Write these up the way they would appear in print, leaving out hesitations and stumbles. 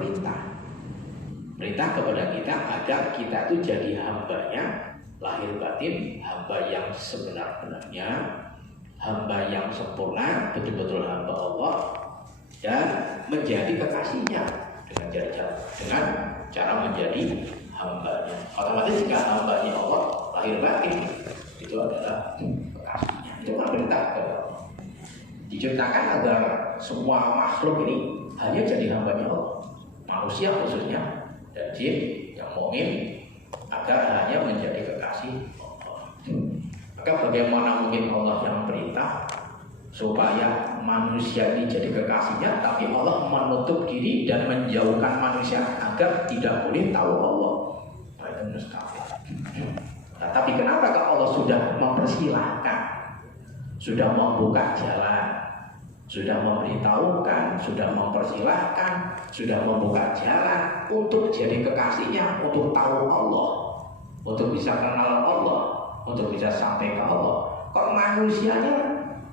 perintah kepada kita agar kita itu jadi hambanya, lahir batin, hamba yang sebenar-benarnya, hamba yang sempurna, betul-betul hamba Allah, dan menjadi kekasihnya dengan cara menjadi hambanya. Otomatis jika hambanya Allah lahir batin, itu adalah kekasihnya. Itu kan perintah kepada Allah. Diciptakan agar semua makhluk ini hanya jadi hambanya Allah, manusia khususnya dan jin yang mukmin agar hanya menjadi kekasih Allah. Maka bagaimana mungkin Allah yang perintah supaya manusia ini jadi kekasihnya, tapi Allah menutup diri dan menjauhkan manusia agar tidak boleh tahu Allah. Itu mustahil. Nah, tapi kenapa kalau Allah sudah mempersilahkan, sudah membuka jalan, sudah memberitahukan, sudah mempersilahkan, sudah membuka jalan untuk jadi kekasihnya, untuk tahu Allah, untuk bisa kenal Allah, untuk bisa sampai ke Allah, kok manusianya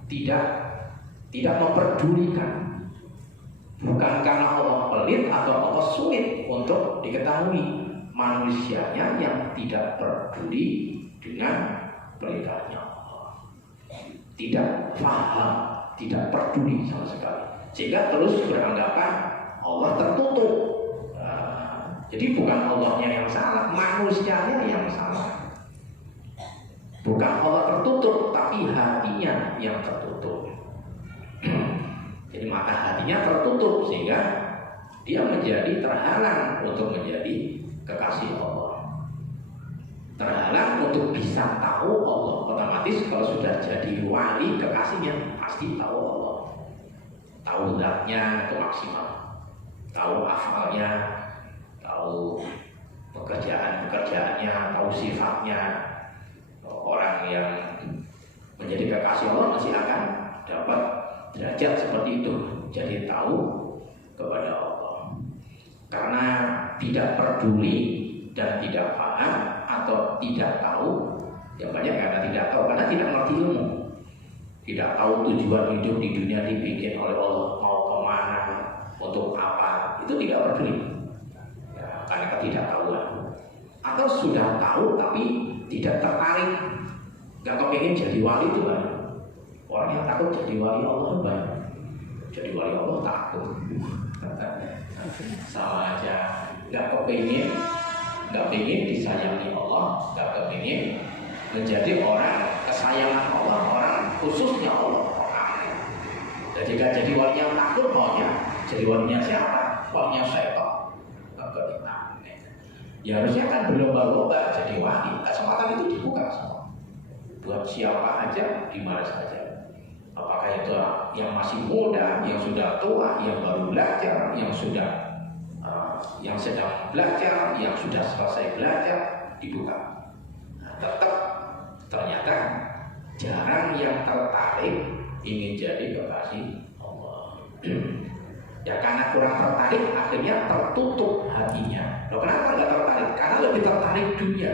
tidak memperdulikan? Bukan karena Allah pelit atau Allah sulit untuk diketahui, manusianya yang tidak peduli dengan perintahnya Allah, tidak paham, tidak peduli sama sekali, sehingga terus beranggapan Allah tertutup. Jadi bukan Allahnya yang salah, manusianya yang salah. Bukan Allah tertutup, tapi hatinya yang tertutup. Jadi mata hatinya tertutup sehingga dia menjadi terhalang untuk menjadi kekasih Allah, terhalang untuk bisa tahu Allah. Otomatis kalau sudah jadi wali kekasihnya pasti tahu Allah, tahu zatnya itu maksimal, tahu afalnya, tahu pekerjaannya, tahu sifatnya. Orang yang menjadi kekasih Allah masih akan dapat derajat seperti itu, jadi tahu kepada Allah. Karena tidak peduli dan tidak paham atau tidak tahu, ya banyak karena tidak tahu, karena tidak mengerti ilmu, tidak tahu tujuan hidup di dunia dibikin oleh Allah, mau kemana, untuk apa, itu tidak peduli ya, karena ketidaktahuan. Atau sudah tahu tapi tidak tertarik, gak kepingin jadi wali itu banyak. Orang yang takut jadi wali Allah itu banyak. Jadi wali Allah takut, sama aja. Gak kepingin disayangi Allah, gak kepingin menjadi orang kesayangan Allah, orang khususnya Allah. Jadi gak jadi wali yang takut, maunya jadi walinya siapa? Walinya syaitan. Ya harusnya kan berlomba-lomba jadi wali, kesempatan itu dibuka semua buat siapa aja, di mana saja. Apakah itu yang masih muda, yang sudah tua, yang baru belajar, yang sedang belajar, yang sudah selesai belajar, dibuka. Nah, tetap ternyata jarang yang tertarik ingin jadi kekasih Allah. Ya karena kurang tertarik, akhirnya tertutup hatinya. Loh, kenapa nggak tertarik? Karena lebih tertarik dunia,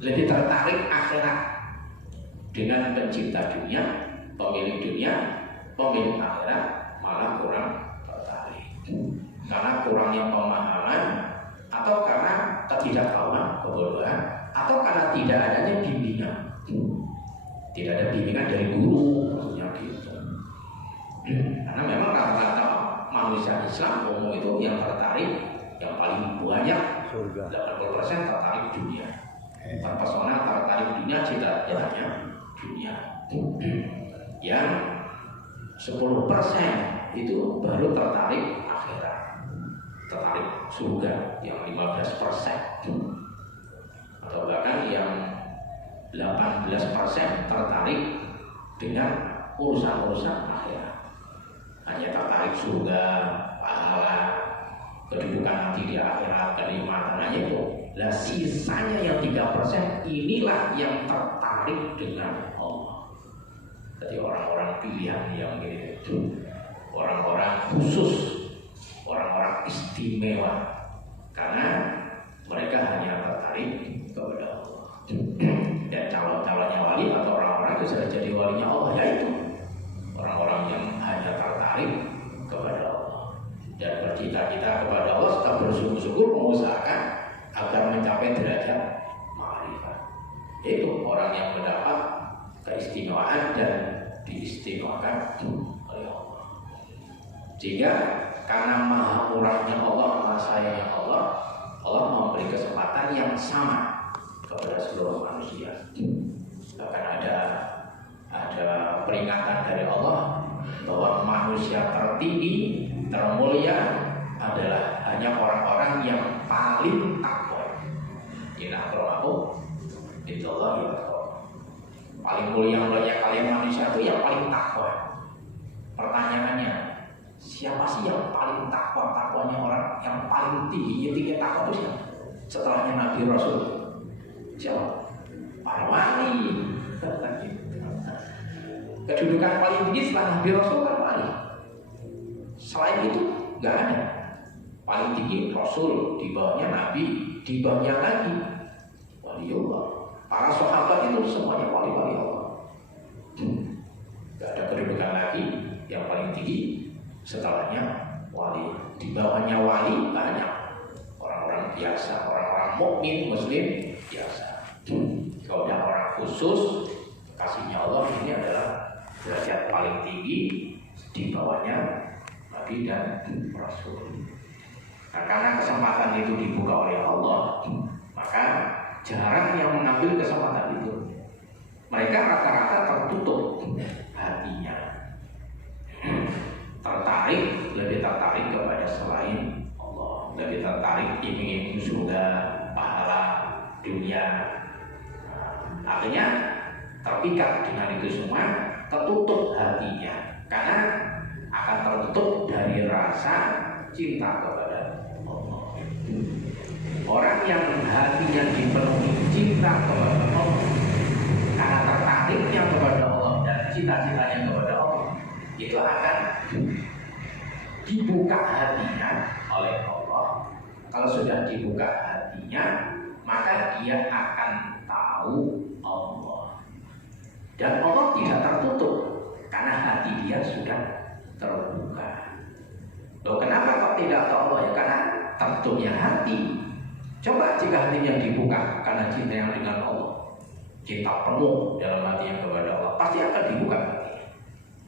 lebih tertarik akhirat. Dengan pencipta dunia, pemilik akhirat, malah kurang tertarik. Karena kurangnya pemahaman, atau karena ketidaktahuan, kebodohan, atau karena tidak adanya bimbingan. Tidak ada bimbingan dari guru, maksudnya gitu. Karena memang rata-rata manusia Islam umum itu yang tertarik, yang paling banyak 80% tertarik dunia, terpesona tertarik dunia, cita-citanya dunia. Yang 10% itu baru tertarik akhirat, tertarik surga, yang 15%, atau bahkan yang 18% tertarik dengan urusan-urusan akhirat. Hanya tertarik surga, pahala, kedudukan nanti di akhirat, kenikmatan aja itu. Lah sisanya yang 3% inilah yang tertarik dengan Allah. Jadi orang-orang pilihan yang gitu, orang-orang khusus, orang-orang istimewa, karena mereka hanya tertarik kepada Allah. Dan calon-calonnya wali atau orang-orang itu sudah jadi walinya Allah, yaitu orang-orang yang hanya tertarik kepada Allah dan dan bercita-cita kepada Allah serta bersungguh-sungguh mengusahakan agar mencapai derajat ma'rifat. Itu orang yang mendapat keistimewaan dan diistimewakan oleh Allah. Sehingga karena maha murahnya Allah, maha sayangnya Allah, Allah memberi kesempatan yang sama kepada seluruh manusia. Bahkan ada peringatan dari Allah bahwa manusia tertinggi, termulia adalah hanya orang-orang yang paling takwa. Inna akramakum indallahi atqakum. Paling mulia kalian manusia itu yang paling takwa. Pertanyaannya, siapa sih yang paling takwa? Takwanya orang yang paling tinggi takwa itu siapa? Setelahnya Nabi Rasul, siapa? Para wali. Kedudukan paling tinggi setelah Nabi Rasul kan wali. Selain itu nggak ada. Paling tinggi Rasul, di bawahnya Nabi, di bawahnya lagi waliullah. Para sahabat itu semuanya wali-wali Allah. Nggak ada kedudukan lagi yang paling tinggi setelahnya wali. Di bawahnya wali banyak orang-orang biasa, orang-orang mukmin muslim biasa. Kalau ada orang khusus kasihnya Allah, ini adalah derajat paling tinggi, di bawahnya Nabi dan Rasul. Nah, karena kesempatan itu dibuka oleh Allah, maka jarang yang mengambil kesempatan itu. Mereka rata-rata tertutup hatinya, lebih tertarik kepada selain Allah, lebih tertarik ingin surga, pahala dunia. Akhirnya terpikat dengan itu semua, tertutup hatinya, karena akan tertutup dari rasa cinta kepada Allah. Orang yang hatinya dipenuhi cinta kepada Allah, karena tertariknya kepada Allah dan cita-citanya kepada Allah, itu akan dibuka hatinya oleh Allah. Kalau sudah dibuka hatinya, maka dia akan tahu Allah. Dan Allah tidak tertutup karena hati dia sudah terbuka. Loh, kenapa kok tidak tahu Allah? Ya karena tertutupnya hati. Coba jika hatinya dibuka karena cinta yang dengan Allah, cinta penuh dalam hatinya kepada Allah, pasti akan dibuka hati.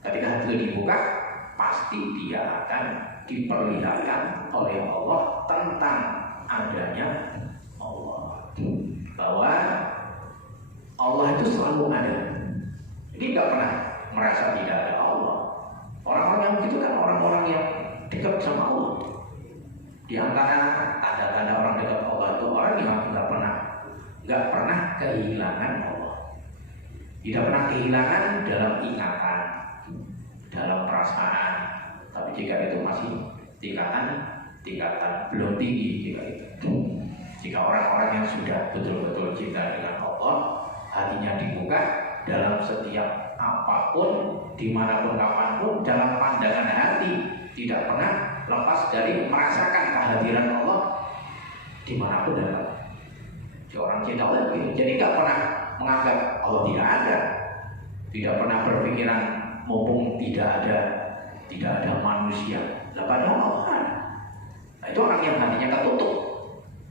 Ketika hati itu dibuka, pasti dia akan diperlihatkan oleh Allah tentang adanya Allah, bahwa Allah itu selalu ada. Jadi nggak pernah merasa tidak ada Allah. Orang-orang yang begitu kan orang-orang yang dekat sama Allah. Di antara tanda-tanda orang dekat Allah itu orang yang nggak pernah kehilangan Allah. Tidak pernah kehilangan dalam ingatan, dalam perasaan. Tapi jika itu masih tingkatan belum tinggi, jika orang-orang yang sudah betul-betul cinta dengan Allah, hatinya dibuka dalam setiap apapun, dimanapun kapanpun, dalam pandangan hati tidak pernah lepas dari merasakan kehadiran Allah dimanapun dan kapan. Orang cinta Allah jadi nggak pernah menganggap Allah tidak ada, tidak pernah berpikiran mumpung tidak ada manusia, padahal Allah ada. Nah, itu orang yang hatinya tertutup,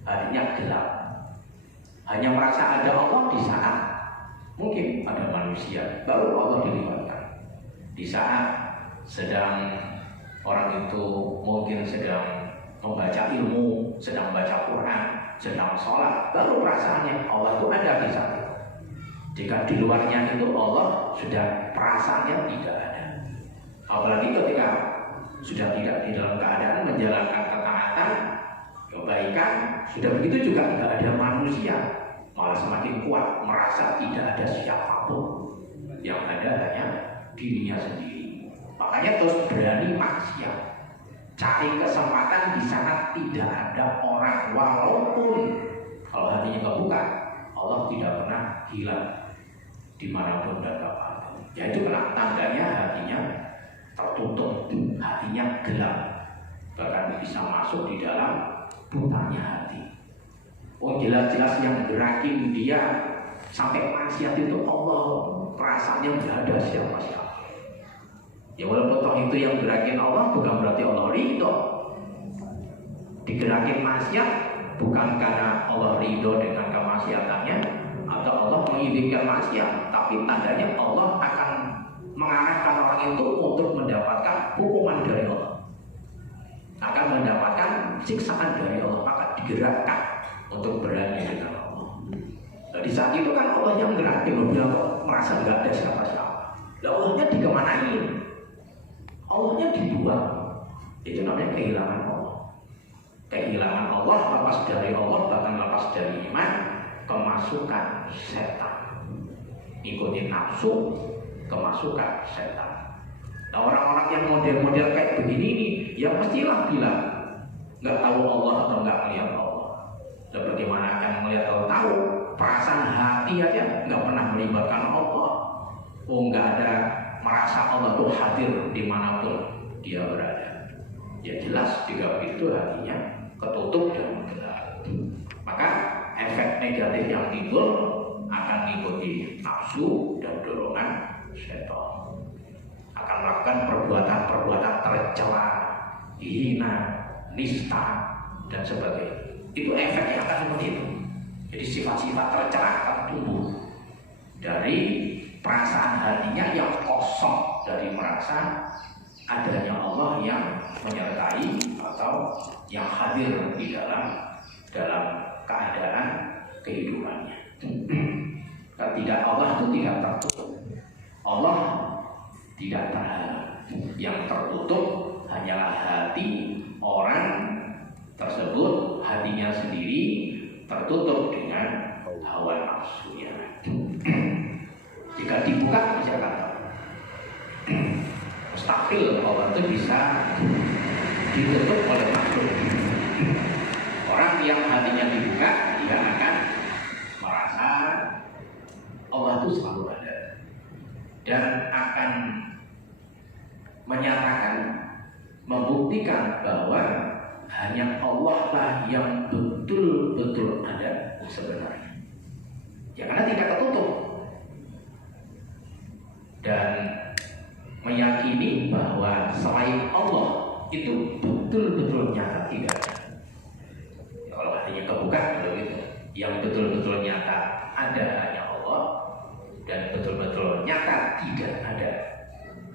hatinya gelap, hanya merasa ada Allah di saat mungkin ada manusia, baru Allah dilibatkan. Di saat sedang orang itu mungkin sedang membaca ilmu, sedang baca Quran, sedang sholat, baru perasaannya Allah itu ada di saat itu. Jika di luarnya itu Allah sudah perasaannya tidak ada. Apalagi ketika sudah tidak di dalam keadaan menjalankan ketaatan, kebaikan, sudah begitu juga tidak ada manusia, malah semakin kuat merasa tidak ada siapapun, yang ada hanya dirinya sendiri. Makanya terus berani maksiat, cari kesempatan di sana tidak ada orang, walaupun kalau hatinya kebuka, Allah tidak pernah hilang dimanapun dan kapanpun. Yaitu kena tandanya hatinya tertutup, hatinya gelap, bahkan bisa masuk di dalam butanya hati. Oh, jelas-jelas yang gerakin dia sampai maksiat itu Allah, perasaannya tidak ada siapa-siapa. Ya walaupun toh itu yang gerakin Allah, bukan berarti Allah ridho. digerakin maksiat bukan karena Allah ridho dengan kemaksiatannya atau Allah mengizinkan maksiat, tapi tandanya Allah akan mengarahkan orang itu untuk mendapatkan hukuman dari Allah, akan mendapatkan siksaan dari Allah, maka digerakkan untuk berani dengan Allah. Nah, di saat itu kan Allah yang gerakin, dia merasa nggak ada siapa-siapa. Lah Allahnya dikemanain? Allahnya dibuang. Itu namanya kehilangan Allah. Kehilangan Allah, lepas dari Allah, bahkan lepas dari iman, kemasukan setan. Ikutin nafsu, kemasukan setan. Nah, orang-orang yang model-model kayak begini nih, ya pastilah bilang nggak tahu Allah atau nggak melihat Allah. Dan bagaimana akan melihat Allah? Tahu, perasaan hati aja nggak pernah melibatkan Allah. Oh, nggak ada merasa Allah tuh hadir dimanapun dia berada. Ya jelas jika begitu hatinya ketutup dan gelap. Maka efek negatif yang timbul akan mengikuti nafsu dan dorongan setan. Akan melakukan perbuatan-perbuatan tercela, hina, nista dan sebagainya. Itu efeknya akan seperti itu. Jadi sifat-sifat tercela akan tumbuh dari perasaan hatinya yang kosong, dari merasa adanya Allah yang menyertai atau yang hadir di dalam keadaan kehidupannya. Tidak, Allah itu tidak tertutup. Allah tidak terhalang. Yang tertutup hanyalah hati orang tersebut, hatinya sendiri tertutup dengan hawa nafsunya. Jika dibuka bisa kata mustahil Allah itu bisa ditutup oleh makhluk. Orang yang hatinya dibuka, dia akan merasa Allah itu selalu ada dan akan menyatakan, membuktikan bahwa hanya Allah lah yang betul-betul ada sebenarnya. Ya karena tidak tertutup. Dan meyakini bahwa selain Allah itu betul-betul nyata tidak ada. Ya, kalau hatinya kebuka begitu. Yang betul-betul nyata ada hanya Allah, dan betul-betul nyata tidak ada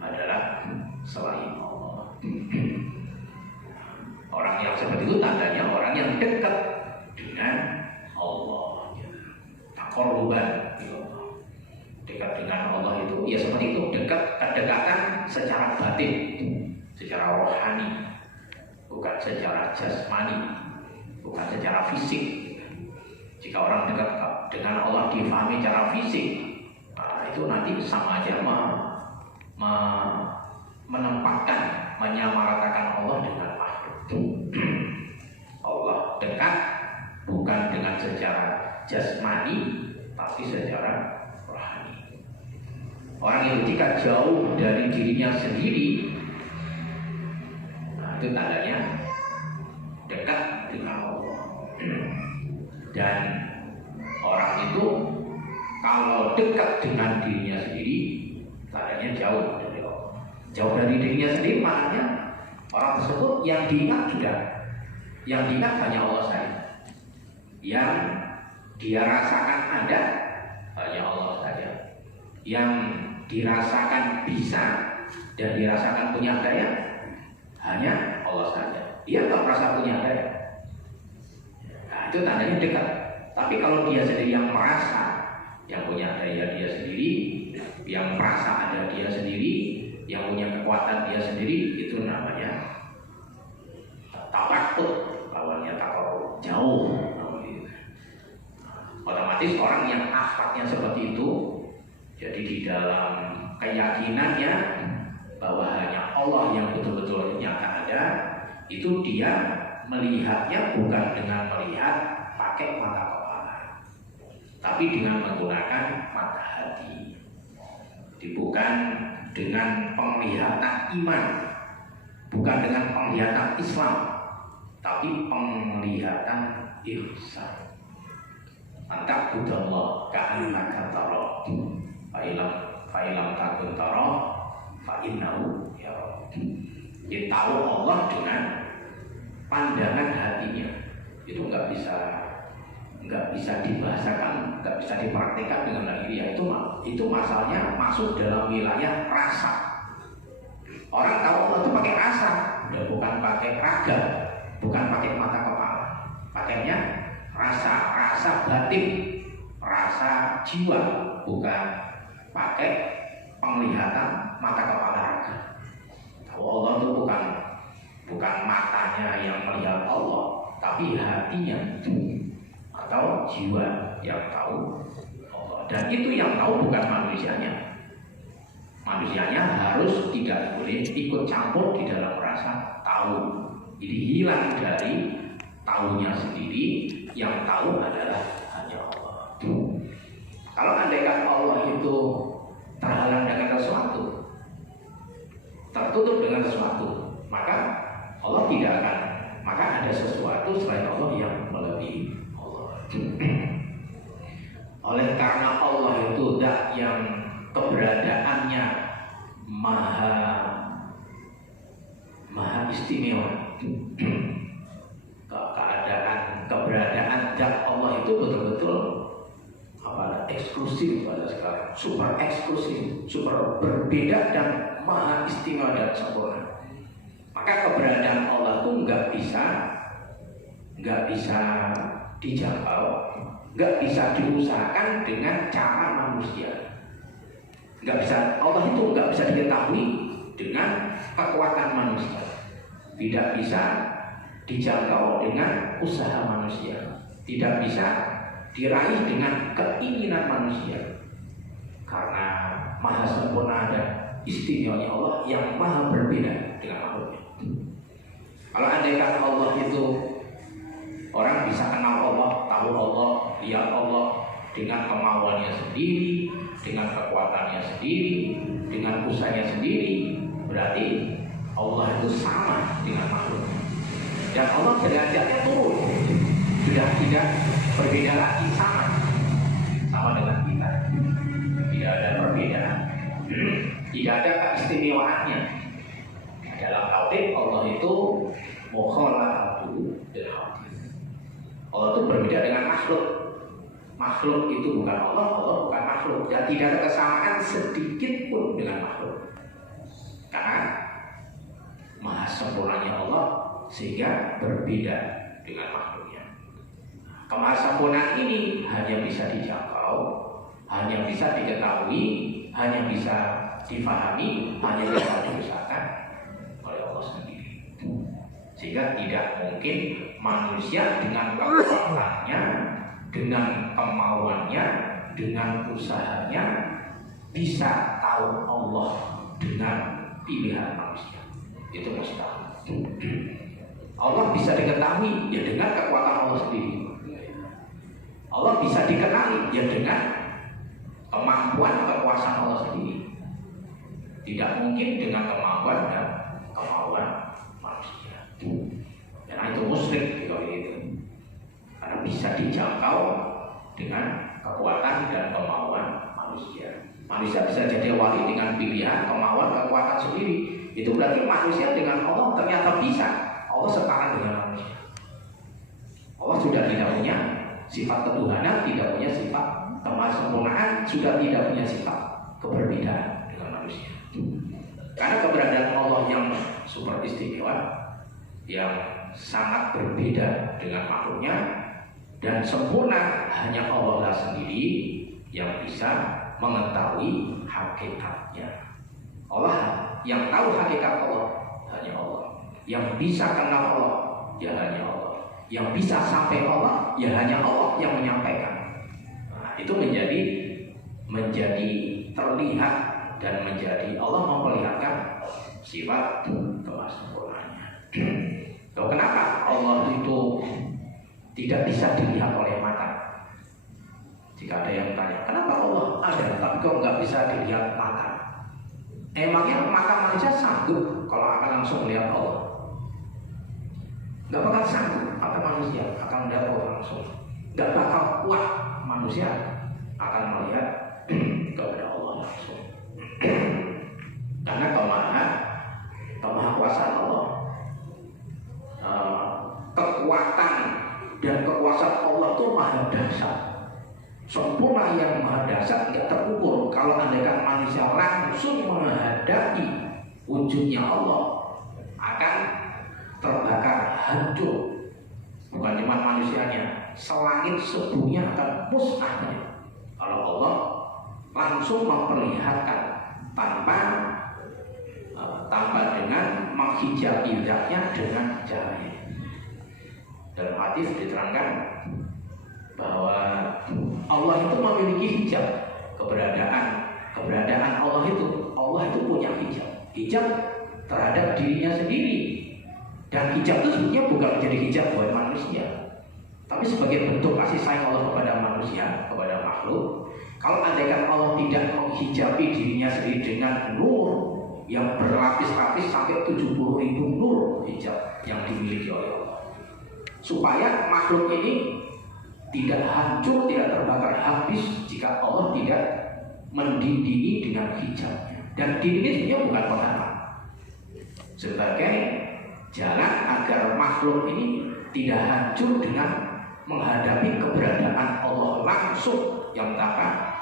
adalah selain Allah. Orang yang seperti itu tandanya orang yang dekat dengan Allah. Taqarruban gitu. Dekat dengan Allah itu ya seperti itu, kedekatan secara batin, secara rohani, bukan secara jasmani, bukan secara fisik. Jika orang dekat dengan Allah difahami secara fisik, nah itu nanti sama aja menempatkan, menyamaratakan Allah dengan makhluk. Allah dekat bukan dengan secara jasmani, tapi secara orang yang jika jauh dari dirinya sendiri, nah itu tandanya dekat dengan Allah. Dan orang itu kalau dekat dengan dirinya sendiri, tandanya jauh dari Allah. Jauh dari dirinya sendiri maknanya orang tersebut yang diingat sudah, yang diingat hanya Allah saja. Yang dia rasakan ada hanya Allah saja. Yang dirasakan bisa dan dirasakan punya daya hanya Allah saja. Dia tak merasa punya daya. Nah, itu tandanya dekat. Tapi kalau dia sendiri yang merasa, yang punya daya dia sendiri, yang merasa ada dia sendiri, yang punya kekuatan dia sendiri, itu namanya tawakut, lawannya taqarrub, jauh. Otomatis orang yang akhlaknya seperti itu, jadi di dalam keyakinannya bahwa hanya Allah yang betul-betul nyata ada, itu dia melihatnya bukan dengan melihat pakai mata kepala, tapi dengan menggunakan mata hati. Bukan dengan penglihatan iman, bukan dengan penglihatan Islam, tapi penglihatan ihsan. Antak budallah ka'annaka tara. Fa'ilam takun tara fa'innahu ya. Kita tahu Allah dengan pandangan hati nggak bisa dibahasakan, nggak bisa dipraktikkan dengan lahiriah. Itu masalahnya masuk dalam wilayah rasa. Orang tahu Allah itu pakai rasa, udah bukan pakai raga, bukan pakai mata kepala, pakainya rasa batin, rasa jiwa, bukan pakai penglihatan mata kepala raga. Tahu Allah itu bukan matanya yang melihat Allah, tapi hatinya atau jiwa yang tahu Allah. Dan itu yang tahu bukan manusianya. Manusianya harus tidak boleh ikut campur di dalam rasa tahu. Jadi hilang dari tahunya sendiri, yang tahu adalah hanya Allah. Kalau andaikan Allah itu terhalang dengan sesuatu, tertutup dengan sesuatu, maka Allah tidak akan, maka ada sesuatu selain Allah yang melebihi Allah. Oleh karena Allah itu zat yang keberadaannya maha istimewa. Keberadaan zat Allah itu betul-betul eksklusif pada sekarang, super eksklusif, super berbeda dan maha istimewa dan sempurna. Maka keberadaan Allah itu nggak bisa dijangkau, nggak bisa diusahakan dengan cara manusia. Nggak bisa, Allah itu nggak bisa diketahui dengan kekuatan manusia, tidak bisa dijangkau dengan usaha manusia, tidak bisa diraih dengan keinginan manusia, karena maha sempurna dan istimewanya Allah yang maha berbeda dengan makhluknya. Kalau andaikan Allah itu orang bisa kenal Allah, tahu Allah, lihat Allah dengan kemauannya sendiri, dengan kekuatannya sendiri, dengan usahanya sendiri, berarti Allah itu sama dengan makhluknya. Dan Allah derajatnya turun, sudah tidak berbeda lagi, sama dengan kita. Tidak ada perbedaan, tidak ada keistimewaannya. Dalam tauhid Allah itu mukhalafatu bil haqq. Allah itu berbeda dengan makhluk. Makhluk itu bukan Allah, Allah bukan makhluk, dan tidak ada kesamaan sedikit pun dengan makhluk. Karena maha sempurnanya Allah sehingga berbeda dengan makhluknya. Kemahasempurnaan ini hanya bisa dijangkau, hanya bisa diketahui, hanya bisa difahami, hanya bisa diusahakan oleh Allah sendiri. Sehingga tidak mungkin manusia dengan kekuatannya, dengan kemauannya, dengan usahanya bisa tahu Allah dengan pilihan manusia. Itu mustahil. Allah bisa diketahui ya dengan kekuatan Allah sendiri. Allah bisa dikenali ya dengan kemampuan kekuasaan Allah sendiri. Tidak mungkin dengan kemampuan dan kemauan manusia. Karena itu musyrik kalau itu. Karena bisa dijangkau dengan kekuatan dan kemauan manusia. Manusia bisa jadi wali dengan pilihan, kemauan, kekuatan sendiri. Itu berarti manusia dengan Allah ternyata bisa. Allah setara dengan manusia. Allah sudah tidak punya sifat ketuhanan, tidak punya sifat kemahasempurnaan, sudah tidak punya sifat keberbedaan dengan manusia. Karena keberadaan Allah yang super istimewa, yang sangat berbeda dengan makhluknya dan sempurna, hanya Allah lah sendiri yang bisa mengetahui hakikatnya. Allah yang tahu hakikat Allah hanya Allah. Yang bisa kenal Allah ya hanya Allah. Yang bisa sampai Allah ya hanya Allah yang menyampaikan. Nah, itu menjadi terlihat dan menjadi Allah memperlihatkan sifat kemahasempurnaannya. Loh, kenapa Allah itu tidak bisa dilihat oleh mata? Jika ada yang tanya, kenapa Allah ada tapi kok nggak bisa dilihat mata? Emangnya mata manusia sanggup kalau akan langsung melihat Allah? Nggak bakal sanggup mata manusia akan melihat Allah langsung. Nggak bakal kuat manusia akan melihat kepada Allah langsung. Karena kemahakuasaan Allah, kekuatan Dan kekuasaan Allah itu maha dahsyat, sempurna yang maha dahsyat, tidak terukur. Kalau andaikan manusia langsung menghadapi wujudnya Allah, akan terbakar, hancur. Bukan cuma manusianya, selangit sebuahnya akan musnah. Kalau Allah langsung memperlihatkan tanpa dengan menghijabi zatnya dengan cahaya. Dalam hadis diterangkan bahwa Allah itu memiliki hijab. Keberadaan Allah itu punya hijab terhadap dirinya sendiri. Dan hijab itu sebenarnya bukan menjadi hijab buat manusia, tapi sebagai bentuk kasih sayang Allah kepada manusia, kepada makhluk. Kalau andaikan Allah tidak menghijabi dirinya sendiri dengan nur yang berlapis-lapis sampai 70.000 nur hijab yang dimiliki oleh Allah, supaya makhluk ini tidak hancur, tidak terbakar habis jika Allah tidak mendindingi dengan hijabnya. Dan dinding ini bukan penghalang, sebagai jalan agar makhluk ini tidak hancur dengan menghadapi keberadaan Allah langsung yang tanpa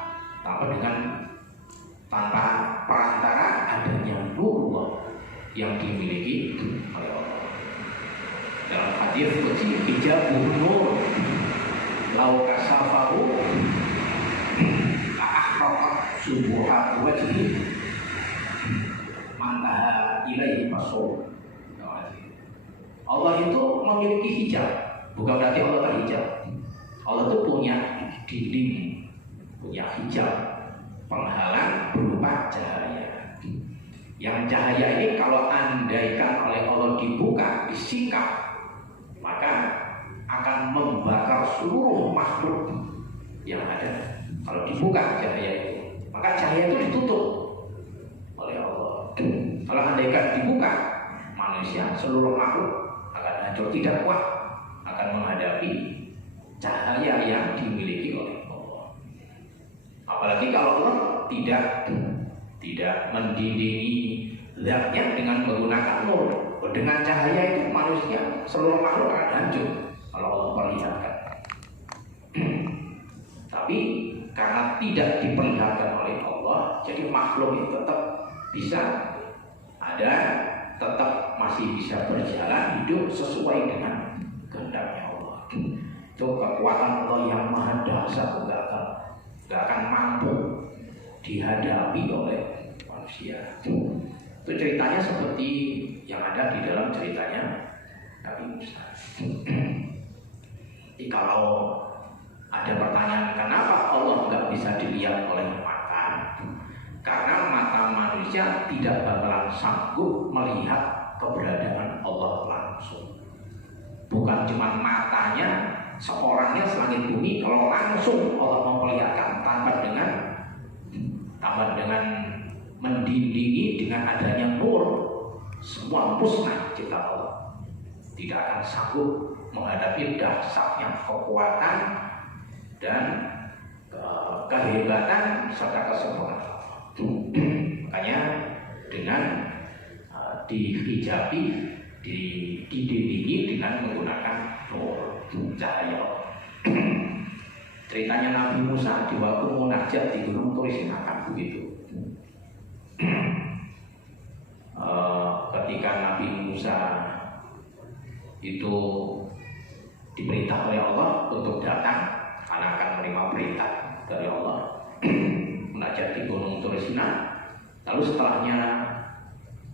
perantara adanya nur yang dimiliki oleh Allah. Dalam hadis qudsi, hijabun nur lau kasafahu la'ahraqa subuha wajhi mantaha ilaihi masur. Allah itu memiliki hijab, bukan berarti Allah terhijab. Allah itu punya dinding, punya hijab, penghalang berupa cahaya. Yang cahaya ini kalau andaikan oleh Allah dibuka, disingkap, maka akan membakar seluruh makhluk yang ada. Kalau dibuka cahaya itu, maka cahaya itu ditutup oleh Allah. Kalau andaikan dibuka, manusia, seluruh makhluk akan hancur, tidak kuat akan menghadapi cahaya yang dimiliki oleh Allah. Apalagi kalau Allah tidak mendindingi zatnya dengan menggunakan nur. Dengan cahaya itu manusia, seluruh makhluk akan hancur kalau Allah perlihatkan. Tapi karena tidak diperlihatkan oleh Allah, jadi makhluk itu tetap bisa ada, tetap masih bisa berjalan hidup sesuai dengan kehendaknya Allah. Itu kekuatan Allah yang maha dahsyat, tidak akan mampu dihadapi oleh manusia. Itu ceritanya seperti yang ada di dalam ceritanya Nabi Musa. Jadi kalau ada pertanyaan kenapa Allah nggak bisa dilihat oleh mata, karena mata manusia tidak bakalan sanggup melihat keberadaan Allah langsung. Bukan cuma matanya seorangnya selangit bumi, kalau langsung Allah memperlihatkan tanpa dengan mendindingi dengan adanya nur, semua musnah cipta Allah. Tidak akan sanggup menghadapi dahsyatnya kekuatan dan kehebatan serta kesempurnaan. Makanya dengan dihijabi, didindingi dengan menggunakan nur, cahaya. Ceritanya Nabi Musa di waktu munajat di Gunung Tur Sinai begitu. Ketika Nabi Musa itu diperintah oleh Allah untuk datang karena akan menerima perintah dari Allah munajat di Gunung Tur Sinai. Lalu setelahnya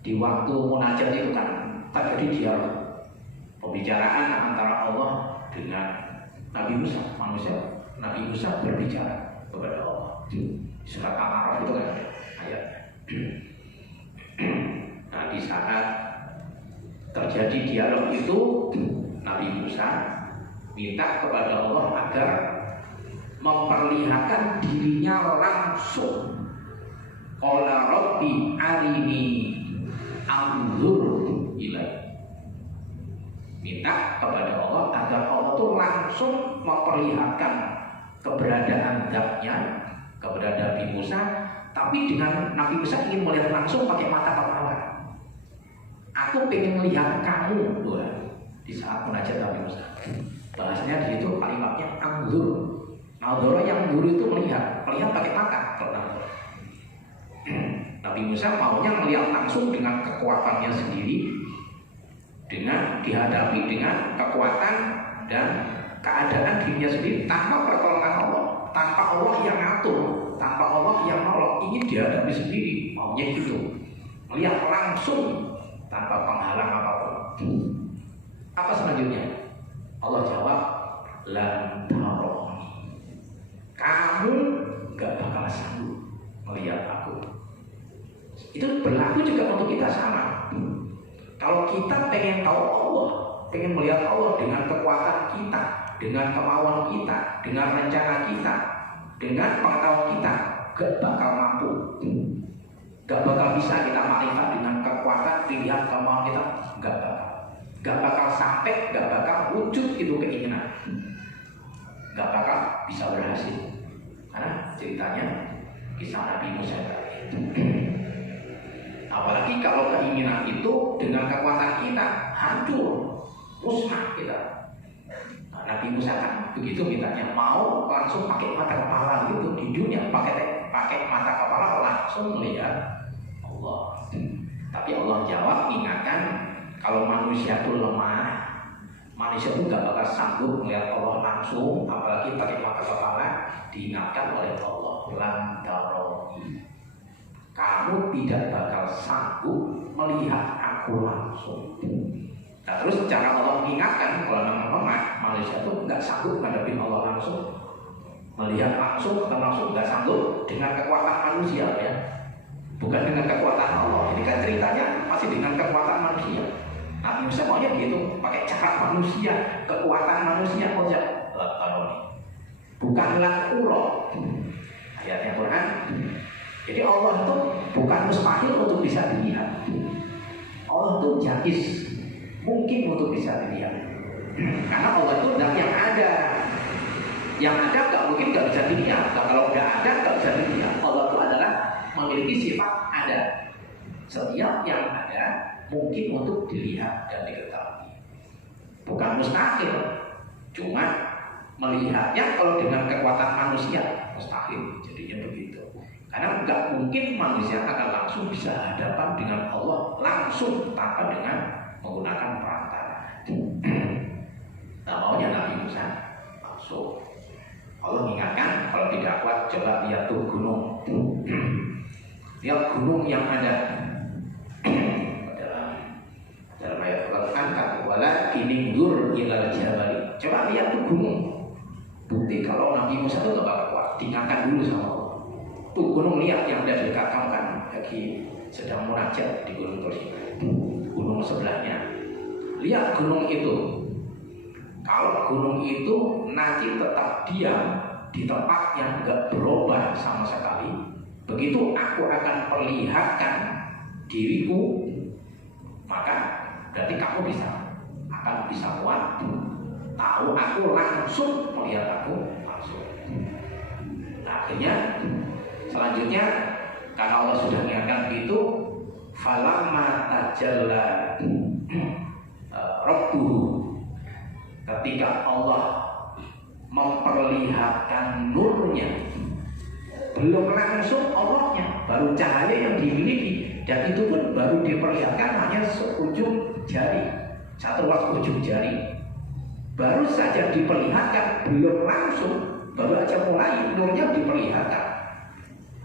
di waktu munajat itu kan terjadi dialog, pembicaraan antara Allah dengan Nabi Musa, manusia. Nabi Musa berbicara kepada Allah. Surat Al-A'raf itu kan ayatnya. Nah, di saat terjadi dialog itu, Nabi Musa minta kepada Allah agar memperlihatkan dirinya langsung. Qala Rabbi arini anzur ilaihi. Minta kepada Allah agar Allah itu langsung memperlihatkan keberadaan zatnya kepada Nabi Musa, tapi dengan Nabi Musa ingin melihat langsung pakai mata kepala. Aku pengen melihat kamu, di saat munajat Nabi Musa. Bahasanya di situ kalimatnya anggur. Nadoro yang guru itu melihat pakai mata. Nabi Musa maunya melihat langsung dengan kekuatannya sendiri, dengan dihadapi dengan kekuatan dan keadaan dirinya sendiri tanpa pertolongan Allah, tanpa Allah yang ngatur, tanpa Allah yang nolong, ingin dihadapi sendiri, maunya gitu, melihat langsung tanpa penghalang apapun. Apa selanjutnya? Allah jawab, lan taroni. Kamu gak bakal sanggup melihat aku. Itu berlaku juga untuk kita sama. Kalau kita pengen tahu Allah, pengen melihat Allah dengan kekuatan kita, dengan kemauan kita, dengan rencana kita, dengan pengetahuan kita, gak bakal mampu. Gak bakal bisa kita makrifat dengan kekuatan pilihan kemauan kita, gak bakal. Gak bakal sampai, gak bakal wujud itu keinginan, gak bakal bisa berhasil. Karena ceritanya kisah Nabi Musa tadi. Apalagi kalau keinginan itu dengan kekuatan kita hancur, musnah kita. Nah, Nabi Musa kan begitu mintanya, mau langsung pakai mata kepala gitu di dunia, pakai mata kepala langsung melihat Allah. Tapi Allah jawab, ingatkan, kalau manusia itu lemah, manusia itu gak bakal sanggup melihat Allah langsung, apalagi pakai mata kepala. Diingatkan oleh Allah, lan taroni, kamu tidak bakal sanggup melihat aku langsung. Nah, terus cara Allah mengingatkan kalau memang lemah, manusia itu nggak sanggup menghadapi Allah langsung, melihat langsung, nggak sanggup dengan kekuatan manusia ya, bukan dengan kekuatan Allah. Ini kan ceritanya masih dengan kekuatan manusia. Nabi Musa maunya begitu, pakai cara manusia, kekuatan manusia. Bukan lakuro ayatnya Quran. Jadi Allah itu bukan mustahil untuk bisa dilihat. Allah itu jais, mungkin untuk bisa dilihat. Karena Allah itu zat yang ada. Yang ada gak mungkin gak bisa dilihat. Kalau gak ada gak bisa dilihat. Allah itu adalah memiliki sifat ada. Setiap yang ada mungkin untuk dilihat dan diketahui. Bukan mustahil. Cuma melihatnya kalau dengan kekuatan manusia mustahil, jadinya begitu. Karena nggak mungkin manusia akan langsung bisa hadapan dengan Allah langsung tanpa dengan menggunakan perantara. Nah, maunya Nabi Musa langsung. Allah mengingatkan, kalau tidak kuat coba lihat tuh gunung. Lihat gunung yang ada dalam ayat Al-Quran, wala kiningdur ilal jabali. Coba lihat tuh gunung. Bukti kalau Nabi Musa itu gak bakal kuat, diingatkan dulu sama Allah. Tuh gunung, lihat yang ada di belakang kan lagi sedang munajat di gunung Sinai. Gunung sebelahnya. Lihat gunung itu. Kalau gunung itu nanti tetap diam di tempat yang gak berubah sama sekali, begitu aku akan perlihatkan diriku, maka berarti kamu akan bisa kuat. Tahu aku langsung, melihat aku langsung. Nah, akhirnya selanjutnya karena Allah sudah mengingatkan begitu, falamma tajalla rabbuhu, ketika Allah memperlihatkan nurnya, belum langsung Allahnya, baru cahaya yang dimiliki, dan itu pun baru diperlihatkan hanya seujung jari, satu ujung jari. Baru saja diperlihatkan, belum langsung, baru aja mulai nurnya diperlihatkan.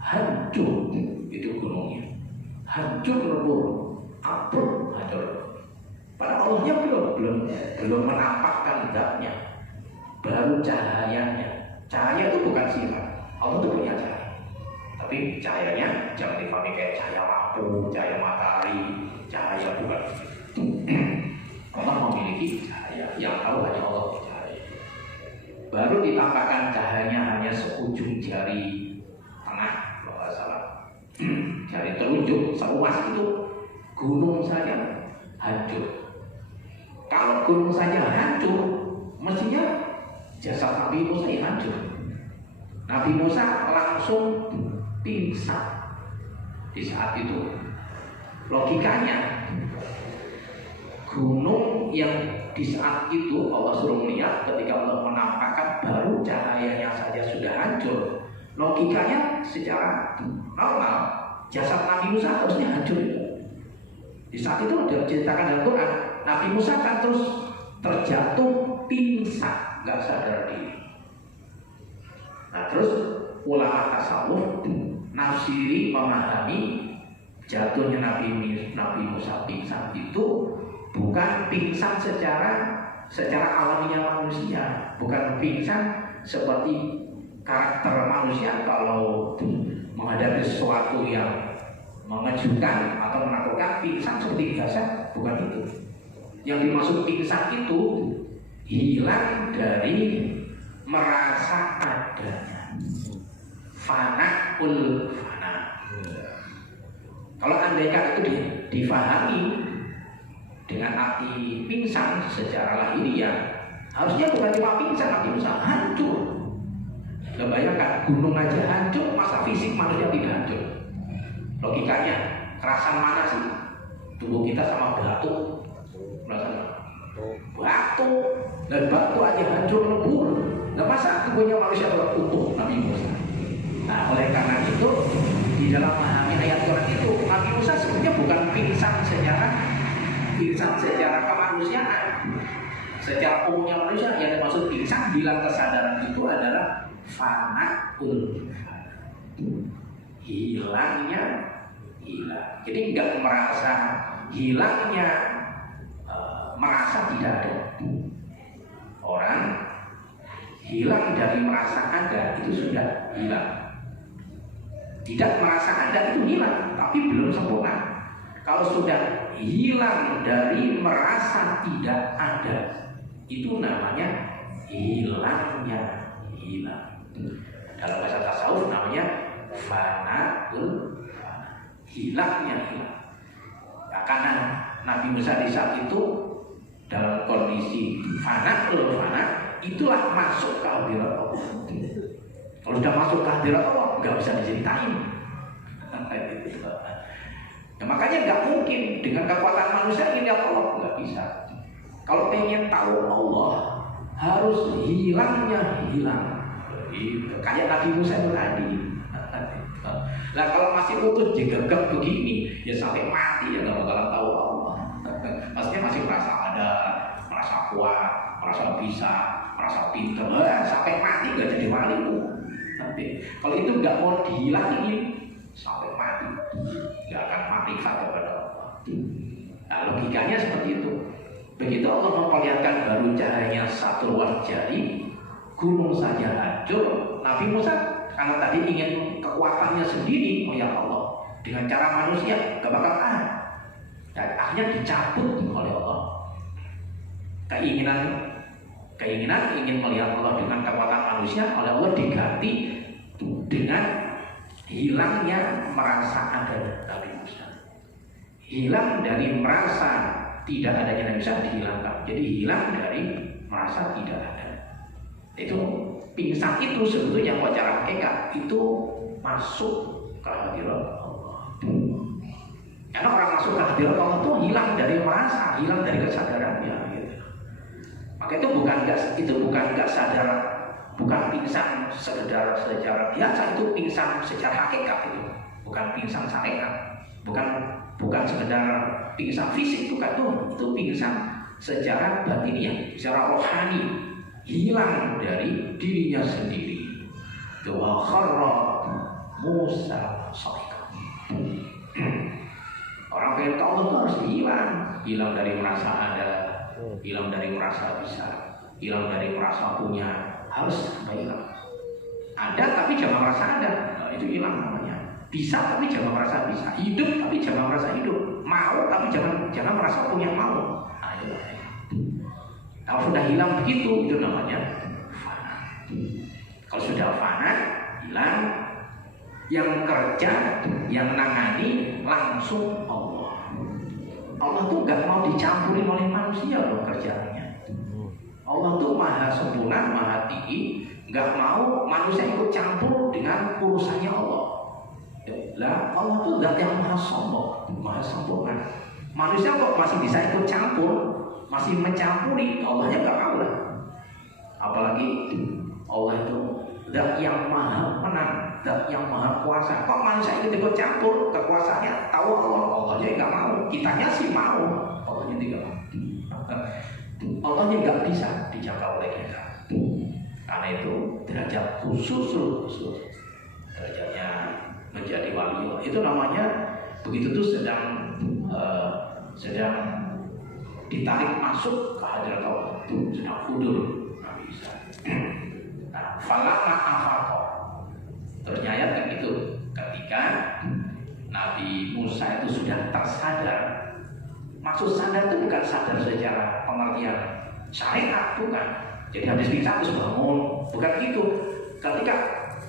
Hancur itu gunungnya, hancur lebur, ambruk, hancur. Pada Allahnya belum menampakkan zatnya, baru cahayanya. Cahaya itu bukan sifat, Allah itu punya cahaya. Tapi cahayanya jangan dipahami kayak cahaya lampu, cahaya matahari, cahaya bukan. Allah memiliki cahaya, yang tahu hanya Allah cahaya. Baru ditampakkan cahayanya hanya seujung jari tengah, kalau nggak salah. Jari telunjuk seluas itu, gunung saja hancur. Kalau gunung saja hancur, mestinya jasad Nabi Musa hancur. Nabi Musa langsung pingsan di saat itu. Logikanya, gunung yang di saat itu Allah suruh melihat, ketika Allah menampakkan baru cahayanya saja sudah hancur. Logikanya secara normal jasad Nabi Musa harusnya hancur. Di saat itu diceritakan dalam Quran, Nabi Musa kan terus terjatuh pingsan, nggak sadar diri. Nah terus ulama tasawuf nafsiri memahami jatuhnya Nabi Musa pingsan itu bukan pingsan secara alamiah manusia, bukan pingsan seperti karakter manusia kalau menghadapi sesuatu yang mengejutkan atau menakutkan, pingsan seperti biasa, bukan itu. Yang dimaksud pingsan itu hilang dari merasa adanya, fana ul fana. Kalau andaikan itu difahami dengan arti pingsan secara lahiriah, harusnya bukan cuma pingsan, Nabi Musa hancur. Gak bayangkan gunung aja hancur, masa fisik manusia tidak hancur? Logikanya, kerasan mana sih tubuh kita sama batu? Batu, dan batu aja hancur lebur. Nah masa tubuhnya manusia utuh? Nabi Musa. Nah oleh karena itu di dalam memahami ayat Quran itu, Nabi Musa sebenarnya bukan pingsan secara kemanusiaan. Secara umumnya manusia yang dimaksud pingsan, hilang kesadaran itu adalah fanaul, hilangnya hilang. Jadi nggak merasa hilangnya, merasa tidak ada. Orang hilang dari merasa ada itu sudah hilang. Tidak merasa ada itu hilang, tapi belum sempurna. Kalau sudah hilang dari merasa tidak ada, itu namanya hilangnya hilang. Dalam bahasa tasawuf namanya fanaul, hilangnya hilang. Nah, karena Nabi Musa di saat itu dalam kondisi fanaul fana, itulah masuk ke hadirat Allah. Kalau sudah masuk ke hadirat Allah, nggak bisa diceritain. Nah, makanya nggak mungkin dengan kekuatan manusia ini Allah, nggak bisa. Kalau pengen tahu Allah, harus hilangnya hilang. Kayak Nabi Musa itu tadi. Nah kalau masih utuh jegegep begini, ya sampai mati ya nggak bakalan tahu Allah. Maksudnya masih merasa ada, merasa kuat, merasa bisa, merasa pintar, sampai mati nggak jadi wali tuh. Kalau itu nggak mau dihilangin sampai mati, nggak akan makrifat kepada Allah. Nah logikanya seperti itu. Begitu Allah memperlihatkan baru cahayanya satu luar jari, gunung saja hancur. Nabi Musa karena tadi ingin kekuatannya sendiri, oh ya Allah, dengan cara manusia gak bakal tahan. Dan akhirnya dicabut oleh Allah. Keinginan ingin melihat Allah dengan kekuatan manusia oleh Allah diganti dengan hilangnya merasa ada Nabi Musa. Hilang dari merasa tidak adanya Nabi Musa dihilangkan. Jadi hilang dari merasa tidak ada. Itu pingsan itu sebetulnya wajar hakikat itu masuk ke hadirat Allah. Karena orang masuk ke hadirat Allah itu hilang dari merasa, hilang dari kesadarannya. Gitu. Maka itu bukan nggak sadar, bukan pingsan secara biasa, itu pingsan secara hakikat itu, bukan pingsan syariat, bukan sekedar pingsan fisik, bukan itu pingsan secara batiniah, secara rohani. Hilang dari dirinya sendiri. Wa kharra Musa sa'iqan. Orang pengen tahu itu harus hilang dari merasa ada, hilang dari merasa bisa, hilang dari merasa punya, harus sampai hilang. Ada tapi jangan merasa ada, nah, itu hilang namanya. Bisa tapi jangan merasa bisa, hidup tapi jangan merasa hidup, mau tapi jangan merasa punya mau. Nah, itu. Kalau sudah hilang begitu, itu namanya fana. Kalau sudah fana, hilang, yang kerja, yang menangani langsung Allah. Allah tuh gak mau dicampuri oleh manusia loh kerjanya. Allah tuh maha sempurna, maha tinggi, gak mau manusia ikut campur dengan urusannya Allah. Lah Allah tuh zat yang maha sombong, maha sempurna. Manusia kok masih bisa ikut campur, masih mencampuri, Allahnya nggak mau lah. Apalagi Allah itu zat yang maha menang, zat yang maha kuasa. Kok manusia itu ikut campur kekuasaannya? Tahu Allahnya nggak mau, kitanya sih mau, Allahnya tidak mau. Allahnya nggak bisa dijangkau oleh kita. Karena itu derajat khusus, derajatnya menjadi wali. Itu namanya begitu tuh sedang ditarik masuk ke hadirat Allah, itu sedang hudur, nggak bisa. Nah, falakna afaqa. Ternyata kan itu ketika Nabi Musa itu sudah tersadar. Maksud sadar itu bukan sadar secara pengertian syariat, bukan. Jadi habis pingsan terus bangun, bukan gitu. Ketika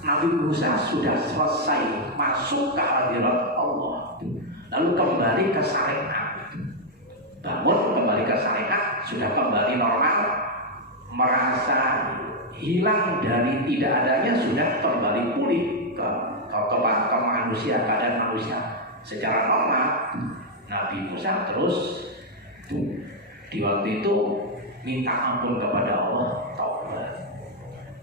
Nabi Musa sudah selesai masuk ke hadirat Allah, lalu kembali ke syariat, bangun kembali ke syariat, sudah kembali normal, merasa hilang dari tidak adanya, sudah kembali pulih ke manusia, keadaan manusia secara normal. Nabi Musa terus di waktu itu minta ampun kepada Allah, taubat.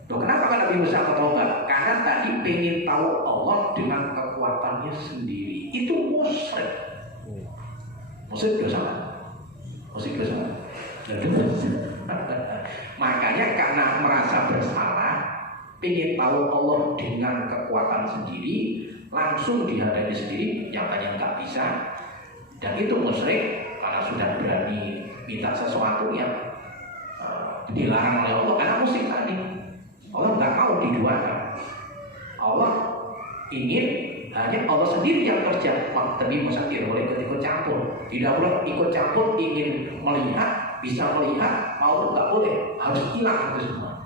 Loh, kenapa Nabi Musa bertobat? Karena tadi pengen tahu Allah dengan kekuatannya sendiri. Itu musyrik. Musyrik dosa. Musyrik dosa. Makanya karena merasa bersalah, pengen tahu Allah dengan kekuatan sendiri, langsung dihadapi sendiri, nyatanya nggak bisa. Dan itu musyrik karena sudah berani minta sesuatu yang dilarang oleh Allah, karena musyrik tadi. Allah nggak mau diduakan. Allah ingin hanya Allah sendiri yang kerja. Tapi Musa tidak boleh ikut campur. Tidak boleh ikut campur, ingin melihat, bisa melihat, mau nggak boleh, harus hilang itu semua.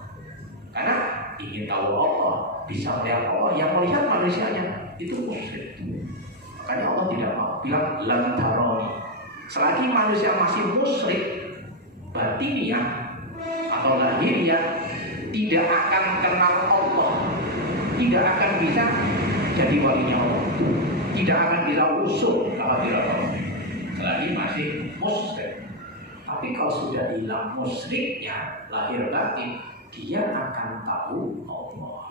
Karena ingin tahu Allah, bisa melihat Allah, yang melihat manusianya itu musyrik. Makanya Allah tidak mau bilang lan taroni. Selagi manusia masih musyrik batiniah atau lahiriah, tidak akan kenal Allah, tidak akan bisa jadi walinya Allah, tidak akan bisa usul ke hadirat Allah selagi masih musyrik. Tapi kalau sudah hilang musyriknya, lahir batin, dia akan tahu Allah.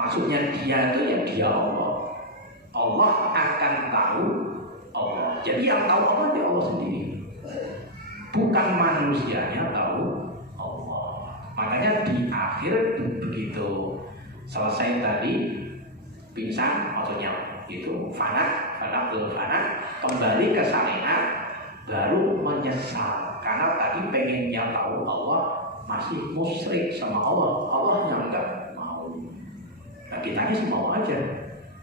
Maksudnya dia itu ya dia Allah. Allah akan tahu Allah. Jadi yang tahu Allah dia Allah sendiri, bukan manusianya tahu Allah. Makanya di akhir begitu selesai tadi pingsan, maksudnya itu fana kembali ke syariat, baru menyesal karena tadi pengennya tahu Allah, masih musyrik sama Allah. Allah yang enggak mau. Nah, kitanya sih mau aja.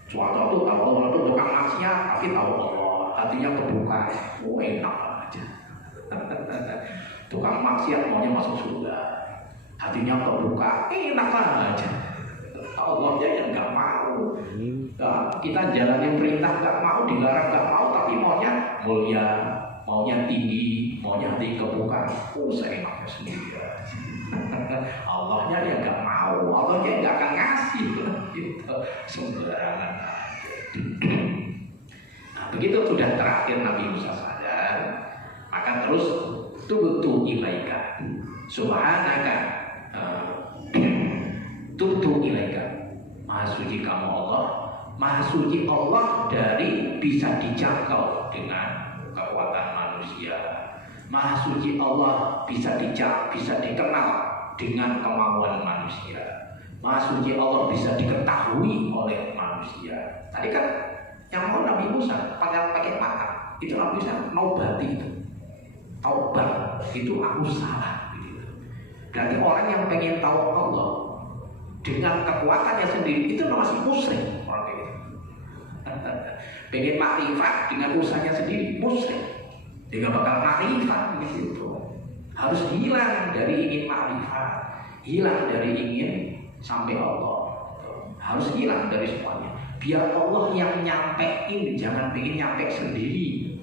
Suatu waktu tahu Allah itu tukang maksiat, tapi tahu Allah, hatinya terbuka, enak aja. Tukang maksiat maunya masuk surga, hatinya terbuka, enak aja. Allah yang nggak mau. Nah, kita jalanin perintah nggak mau, dilarang nggak mau, tapi maunya mulia, maunya tinggi, maunya hati kebuka, seenaknya sendiri. Allahnya yang nggak mau, Allahnya nggak akan ngasih gitu, sembarangan. Nah, begitu sudah terakhir Nabi Musa sadar, maka terus tubtu ilaika subhanaka, tubtu ilaika, maha suci kamu Allah, maha suci Allah dari bisa dijangkau dengan kekuatan manusia. Maha suci Allah bisa dikenal dengan kemauan manusia. Maha suci Allah bisa diketahui oleh manusia. Tadi kan yang mau Nabi Musa pakai mata, itu Nabi Musa naubati itu. Taubat itu aku salah gitu. Berarti orang yang pengen tahu Allah dengan kekuatannya sendiri itu masih musyrik orang itu. Pengen makrifat dengan usahanya sendiri musyrik. Dia gak bakal makrifat gitu. Harus hilang dari ingin makrifat, hilang dari ingin sampai Allah. Harus hilang dari semuanya. Biar Allah yang nyampein, jangan pengen nyampe sendiri.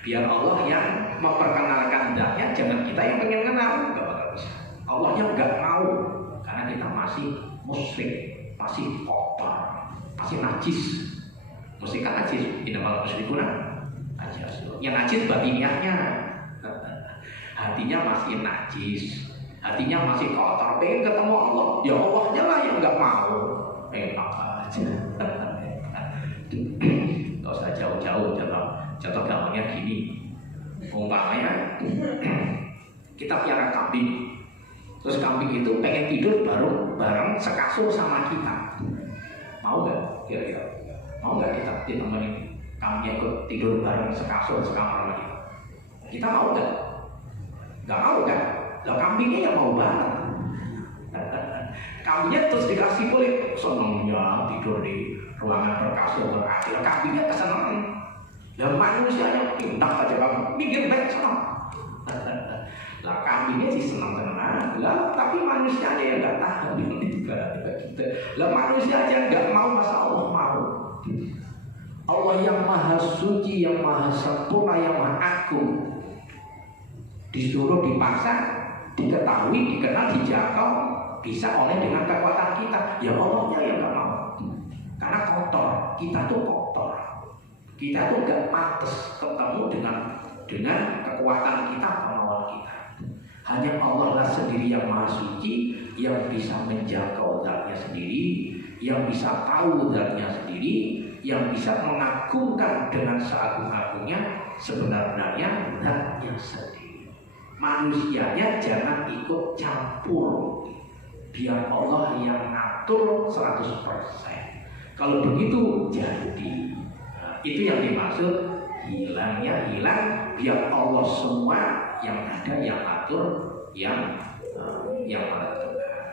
Biar Allah yang memperkenalkan zatnya, jangan kita yang pengen kenal, gak bakal bisa. Allah yang gak mau, karena kita masih musyrik, masih kotor, masih najis. Musyrik kan najis, innamal musyrikuna Yang najis batiniahnya, hatinya masih najis, hatinya masih kotor. Pengen ketemu Allah, ya Allahnya lah yang nggak mau. Enak aja. Gak usah jauh-jauh. Contoh gampangnya gini. Umpamanya kita piara kambing, terus kambing itu pengen tidur bareng sekasur sama kita, mau nggak? Kira-kira mau nggak kita ditemenin kambing ikut tidur bareng sekasur sekamar sama kita? Kita mau nggak? Nggak mau kan? Lah kambingnya yang mau banget. Kambingnya terus dikasih kulit, senengnya tidur di ruangan berkasur berakhir. Kambingnya kesenangan. Dan manusianya pindah aja kamu, mikir baik senang. Lah kambingnya sih senang-senang, lah tapi manusianya yang nggak tahan juga. Lah manusia aja nggak mau, masa Allah mau? Allah yang maha suci, yang maha sempurna, yang maha agung, disuruh dipaksa, diketahui, dikenal, dijangkau, bisa oleh dengan kekuatan kita. Ya Allahnya yang nggak mau, karena kotor, kita tuh kotor. Kita tuh gak pantas ketemu dengan kekuatan kita, pengawal kita. Hanya Allah lah sendiri yang maha suci, yang bisa menjangkau zatnya sendiri, yang bisa tahu zatnya sendiri, yang bisa mengagumkan dengan seagung-agungnya sebenarnya zatnya sendiri. Manusianya jangan ikut campur, biar Allah yang ngatur 100%. Kalau begitu jadi. Itu yang dimaksud hilangnya hilang, biar Allah semua yang ada, yang atur, yang menentukan.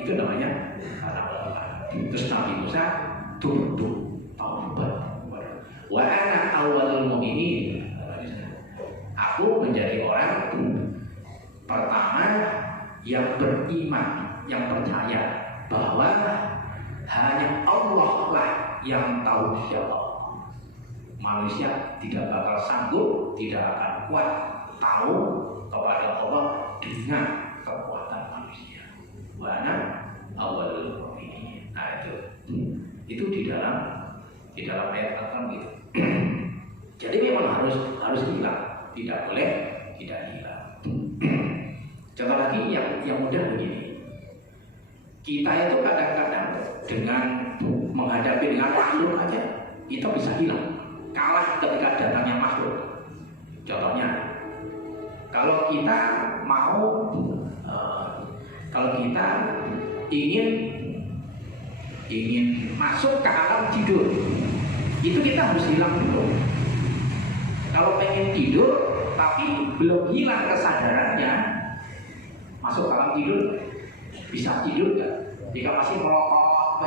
Itu namanya Allah. Terus Nabi Musa tunduk taubat. Wa ana awwalul mu'minin. Aku menjadi orang pertama yang beriman, yang percaya bahwa hanya Allah lah yang tahu siapa. Manusia tidak bakal sanggup, tidak akan kuat tahu kepada Allah dengan kekuatan manusia. Wana awalul mu'minin. Nah itu di dalam ayat Al-Quran gitu. Jadi memang harus hilang, tidak boleh tidak hilang. Contoh lagi yang mudah begini. Kita itu kadang-kadang dengan menghadapi dengan makhluk aja kita bisa hilang. Kalah ketika datangnya makhluk. Contohnya, kalau kita ingin masuk ke alam tidur, itu kita harus hilang dulu. Kalau pengen tidur tapi belum hilang kesadarannya, masuk ke alam tidur bisa tidur nggak? Jika masih merokok,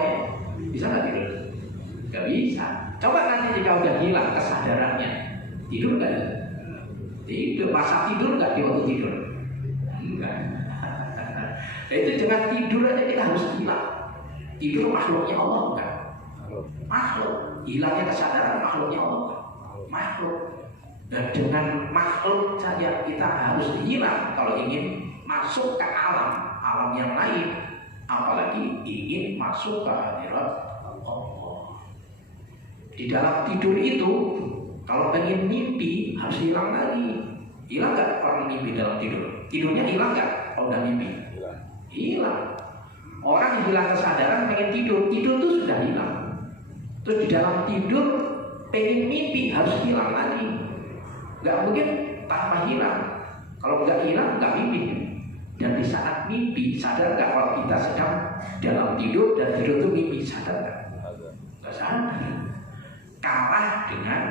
bisa nggak tidur? Nggak bisa. Coba nanti jika udah hilang kesadarannya, tidur nggak? Tidur. Masa tidur nggak di waktu tidur? Enggak. Nah, itu dengan tidur aja kita harus hilang. Tidur makhluknya Allah bukan? Makhluk. Hilangnya kesadaran makhluknya Allah bukan? Makhluk. Dan dengan makhluk saja kita harus hilang kalau ingin masuk ke alam yang lain, apalagi ingin masuk ke hadirat Allah. Di dalam tidur itu, kalau pengen mimpi harus hilang lagi. Hilang nggak orang mimpi dalam tidur? Tidurnya hilang nggak kalau udah mimpi? Hilang. Orang yang hilang kesadaran pengen tidur tuh sudah hilang. Terus di dalam tidur pengen mimpi harus hilang lagi. Nggak mungkin tanpa hilang. Kalau nggak hilang nggak mimpi. Dan di saat mimpi sadar nggak kalau kita sedang dalam tidur dan tidur itu mimpi, sadar nggak? Nggak sadar. Kalah dengan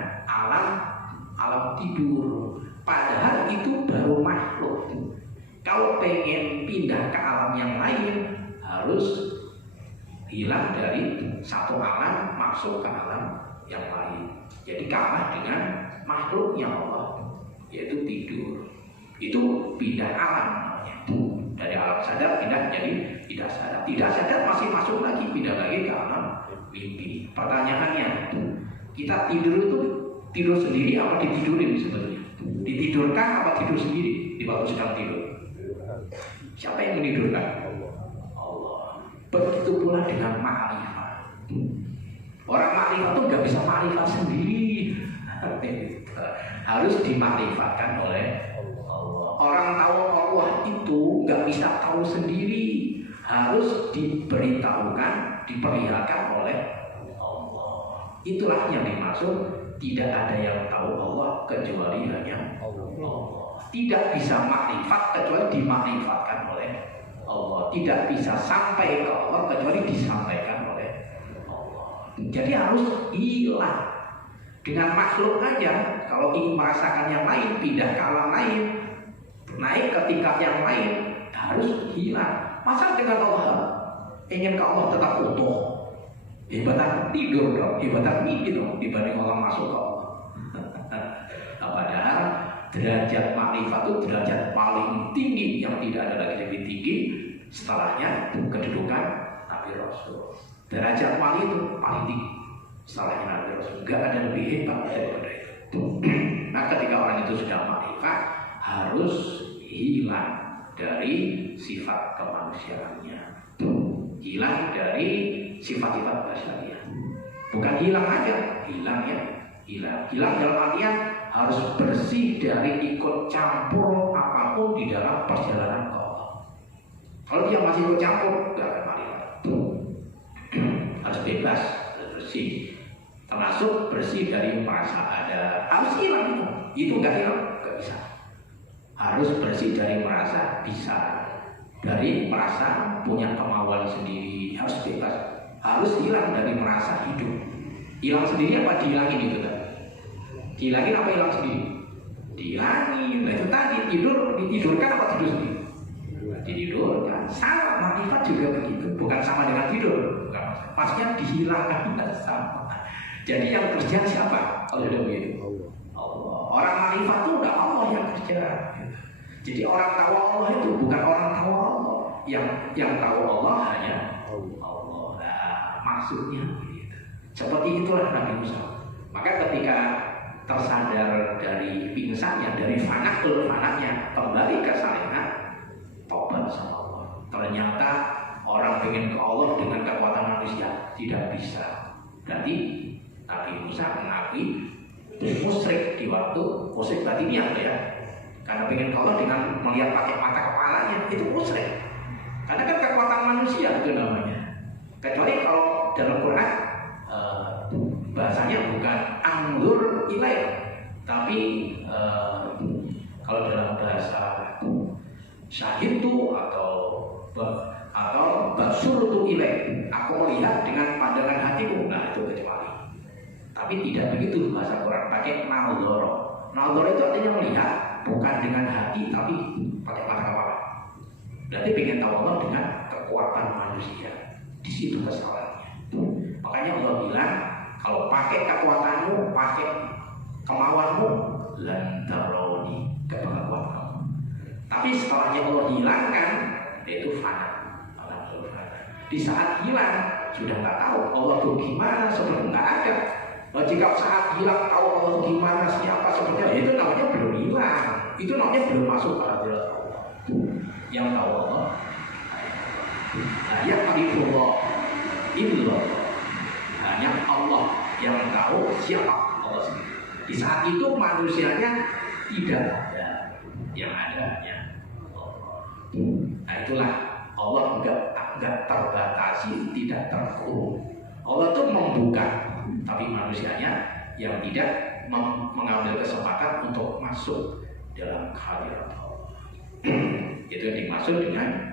alam tidur. Padahal itu baru makhluk. Kalau pengen pindah ke alam yang lain harus hilang dari satu alam masuk ke alam yang lain. Jadi kalah dengan makhluknya Allah, yaitu tidur. Itu pindah alam namanya. Dari alam sadar pindah jadi tidak sadar. Tidak sadar masih masuk lagi, pindah lagi ke alam mimpi. Pertanyaannya, kita tidur itu tidur sendiri apa ditidurin sebenarnya? Ditidurkan apa tidur sendiri di waktu sedang tidur? Siapa yang menidurkan? Allah. Begitu pula dengan makrifat. Orang makrifat itu nggak bisa makrifat sendiri. Harus dimakrifatkan oleh Allah. Orang tahu Allah itu nggak bisa tahu sendiri, harus diberitahukan, diperlihatkan oleh Allah. Itulah yang dimaksud tidak ada yang tahu Allah kecuali hanya Allah. Tidak bisa makrifat kecuali dimakrifatkan oleh Allah. Tidak bisa sampai ke Allah kecuali disampaikan oleh Allah. Jadi harus hilang. Dengan makhluk aja, kalau ingin merasakan yang lain, pindah ke alam lain, naik ke tingkat yang lain, harus hilang. Masa dengan Allah, ingin ke Allah tetap utuh, ibadatan tidur dong, ibadatan mimpi dong, dibanding orang masuk ke Allah. Nah, padahal derajat makrifat itu derajat paling tinggi, yang tidak ada lagi lebih tinggi. Setelahnya kedudukan Nabi Rasul. Derajat wali itu paling tinggi. Setelahnya Nabi Rasul, nggak ada lebih hebat daripada itu. Nah, ketika orang itu sudah makrifat, harus hilang dari sifat kemanusiaannya, hilang dari sifat-sifat basyariah. Bukan hilang aja, hilang ya, hilang dalam artian harus bersih dari ikut campur apapun di dalam perjalanan ke Allah. Kalau dia masih ikut campur, nggak akan makrifat. Harus bebas, harus bersih. Termasuk bersih dari merasa ada, harus hilang itu nggak hilang, nggak bisa. Harus bersih dari merasa bisa, dari merasa punya kemauan sendiri, harus bebas. Harus hilang dari merasa hidup. Hilang sendiri apa dihilangin itu tadi? Dihilangin apa hilang sendiri? Dihilangin. Nah itu tadi tidur, ditidurkan apa tidur sendiri? Ditidurkan. Sama makrifat juga begitu, bukan sama dengan tidur, bukan masalah. Pasnya dihilangkan sama. Jadi yang kerja siapa? Kalau sudah begitu, Allah. Orang makrifat itu udah Allah yang kerja. Jadi orang tahu Allah itu bukan orang tahu Allah. Yang tahu Allah hanya Allah. Nah, maksudnya gitu. Seperti itulah Nabi Musa. Maka ketika tersadar dari pingsannya, dari fanaknya, kembali ke Sarinah, tobat sama Allah. Ternyata orang pengen ke Allah dengan kekuatan manusia tidak bisa. Berarti Nabi Musa mengakui musyrik di waktu musyrik batiniah ya. Karena pengen ke Allah dengan melihat pakai mata kepalanya, itu musyrik. Karena kan kekuatan manusia itu namanya. Kecuali kalau dalam Quran bahasanya bukan angur ilaih, tapi kalau dalam bahasa syahid itu atau basur itu ilaih, aku melihat dengan pandangan hatiku, nah itu kecuali. Tapi tidak begitu bahasa Quran, pakai naudoro. Naudoro itu artinya melihat bukan dengan hati tapi pakai mata kepala. Berarti pengen tahu Allah dengan kekuatan manusia. Di situ kesalahannya. Makanya Allah bilang kalau pakai kekuatanmu, pakai kemauanmu, lan taroni, kemauan kamu. Tapi setelahnya Allah hilangkan, itu fana. Di saat hilang sudah nggak tahu Allah itu gimana, sebelum nggak ada. Jika saat hilang tahu Allah gimana, siapa sebenarnya, itu namanya belum hilang. Itu namanya belum masuk ke hadirat Allah. Yang tahu Allah, nah, yang Allah itu hanya Allah yang tahu siapa Allah sendiri. Di saat itu manusianya tidak ada, yang ada hanya Allah. Nah itulah Allah enggak terbatasi, tidak terkurung. Allah itu membuka, tapi manusianya yang tidak mengambil kesempatan untuk masuk dalam hadirat Allah. Itu yang dimaksud dengan